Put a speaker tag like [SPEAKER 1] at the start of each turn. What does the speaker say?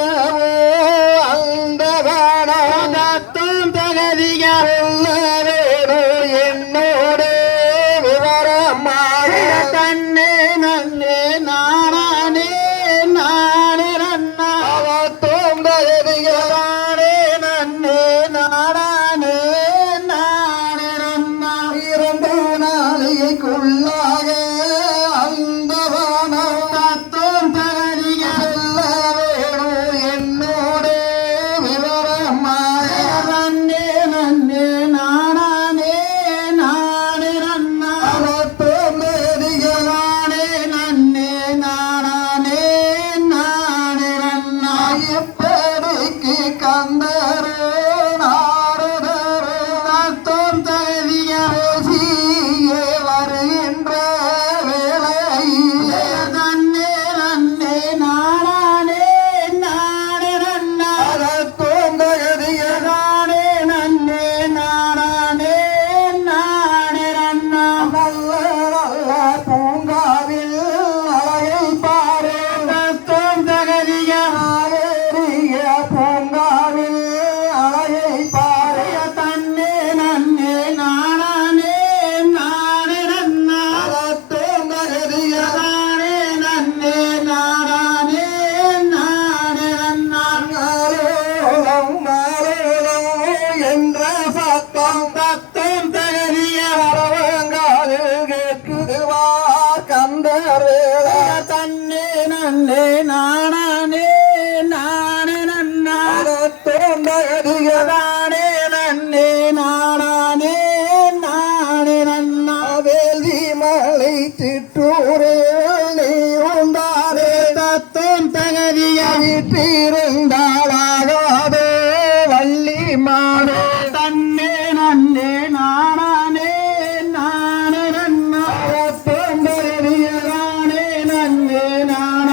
[SPEAKER 1] Não.
[SPEAKER 2] நானே நானே நானே நன்னான
[SPEAKER 1] தோண்டகதிகளானே
[SPEAKER 2] நன்னே நானானே நானே நன்னா.
[SPEAKER 1] வேலி மலை திட்டூரே நீ உண்டாரே.
[SPEAKER 2] தத்துவம் தகதிய
[SPEAKER 1] வீட்டிருந்தாளாகாதே வள்ளி மானே.
[SPEAKER 2] தன்னே நன்னே நானானே நானே நன்னா.
[SPEAKER 1] தோண்டகதிகளானே
[SPEAKER 2] நன்னே நானா